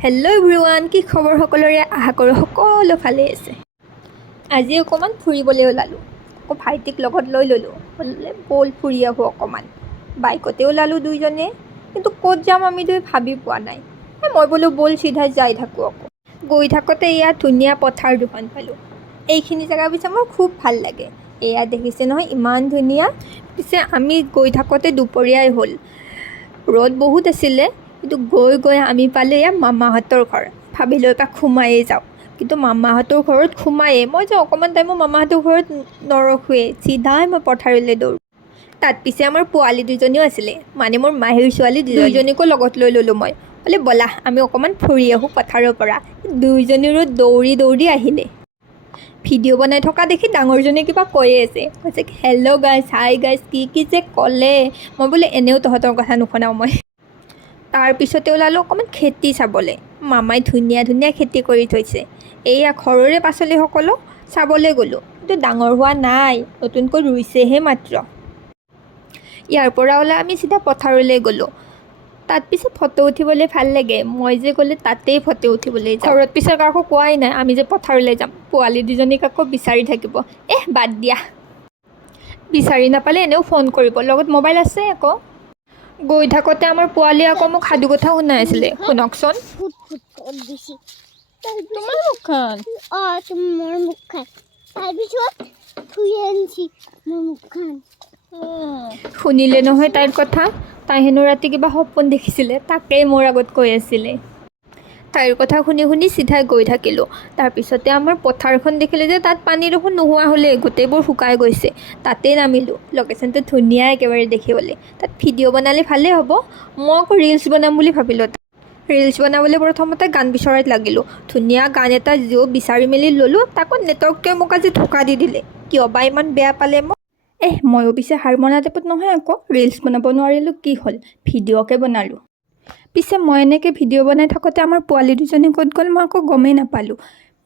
Hello' everyone, কি খবৰ সকলোৰে? আশা কৰোঁ সকলো ভালে আছে। আজি অকণমান ফুৰিবলৈ ওলালোঁ। আকৌ ভাইটিক লগত লৈ ল'লোঁ, বোলে ব'ল ফুৰি আহোঁ অকণমান। বাইকতে ওলালোঁ দুইজনে, কিন্তু ক'ত যাম আমি দুই ভাবি পোৱা নাই। মই বোলো ব'ল চিধাই যাই থাকোঁ আকৌ। গৈ থাকোঁতে ইয়াত ধুনীয়া পথাৰ দুখন পালোঁ। এইখিনি জেগা পিছে মোৰ খুব ভাল লাগে। এয়া দেখিছে নহয় ইমান ধুনীয়া। পিছে আমি গৈ থাকোঁতে দুপৰীয়াই হ'ল, ৰ'দ বহুত আছিলে। কিন্তু গৈ গৈ আমি পালোঁ এয়া মামাহঁতৰ ঘৰ। ভাবিলোঁ এপাক সোমায়েই যাওঁ, কিন্তু মামাহঁতৰ ঘৰত সোমায়েই মই যে অকণমান টাইমো মামাহঁতৰ ঘৰত নৰখোৱেই, চিধাই মই পথাৰলৈ দৌৰোঁ। তাত পিছে আমাৰ পোৱালি দুজনীও আছিলে, মানে মোৰ মাহীৰ ছোৱালী দুজনীকো লগত লৈ ল'লোঁ মই। বোলে ব'লা আমি অকণমান ফুৰি আহোঁ পথাৰৰ পৰা। দুইজনীৰো দৌৰি দৌৰি আহিলে। ভিডিঅ' বনাই থকা দেখি ডাঙৰজনীয়ে কিবা কৈয়ে আছে, কৈছে হেল্ল' গাইছ, হাই গাইছ, কি যে ক'লে। মই বোলে এনেও তহঁতৰ কথা নুশুনাওঁ মই। তাৰপিছতে ওলালোঁ অকণমান খেতি চাবলৈ। মামাই ধুনীয়া ধুনীয়া খেতি কৰি থৈছে। এইয়া ঘৰৰে পাচলি সকলো চাবলৈ গ'লোঁ, কিন্তু ডাঙৰ হোৱা নাই, নতুনকৈ ৰুইছেহে মাত্ৰ। ইয়াৰ পৰা ওলাই আমি চিধা পথাৰলৈ গ'লোঁ। তাত পিছে ফটো উঠিবলৈ ভাল লাগে, মই যে গ'লে তাতেই ফটো উঠিবলৈ যাওঁ। ঘৰত পিছে কাকো কোৱাই নাই আমি যে পথাৰলৈ যাম। পোৱালি দুজনীক আকৌ বিচাৰি থাকিব, বাদ দিয়া। বিচাৰি নাপালে এনেও ফোন কৰিব, লগত মোবাইল আছে আকৌ। গৈ থাকোঁতে আমাৰ পোৱালীয়ে আকৌ মোক সাধু কথা শুনাই আছিলে, শুনকচোন। তোমাৰ মুখখন মোৰ মুখখন তাৰপিছত ধুই আনিছি মোৰ মুখখন। শুনিলে নহয় তাইৰ কথা। তাই হেনো ৰাতি কিবা সপোন দেখিছিলে, তাকেই মোৰ আগত কৈ আছিলে। তাইৰ কথা শুনি শুনি চিধাই গৈ থাকিলোঁ। তাৰপিছতে আমাৰ পথাৰখন দেখিলোঁ যে তাত পানী দেখোন নোহোৱা হ'লেই, গোটেইবোৰ শুকাই গৈছে। তাতেই নামিলোঁ, লোকেশ্যনটো ধুনীয়া একেবাৰে দেখিবলৈ। তাত ভিডিঅ' বনালে ভালেই হ'ব। মই আকৌ ৰিলচ বনাম বুলি ভাবিলোঁ। ৰিলচ বনাবলৈ প্ৰথমতে গান বিচৰাত লাগিলোঁ। ধুনীয়া গান এটা বিচাৰি মেলি ল'লোঁ, তাকো নেটৱৰ্কটোৱে মোক আজি ধোকা দি দিলে। কিয় বা ইমান বেয়া পালে মোক। ময়ো পিছে হাৰ মনা টাইপত নহয় আকৌ। ৰিলচ বনাব নোৱাৰিলোঁ কি হ'ল, ভিডিঅ'কে বনালোঁ। পিছে মই এনেকৈ ভিডিঅ' বনাই থাকোঁতে আমাৰ পোৱালি দুজনী ক'ত গ'ল মই আকৌ গমেই নাপালোঁ।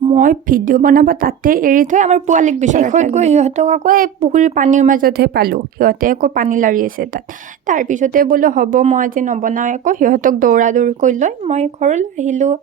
মই ভিডিঅ' বনাব তাতে এৰি থৈ আমাৰ পোৱালীক শেষত গৈ সিহঁতক আকৌ এই পুখুৰীৰ পানীৰ মাজতহে পালোঁ। সিহঁতে আকৌ পানী লাৰি আছে তাত। তাৰপিছতে বোলো হ'ব মই আজি নবনাওঁ আকৌ, সিহঁতক দৌৰা দৌৰি কৰি লৈ মই ঘৰলৈ আহিলোঁ।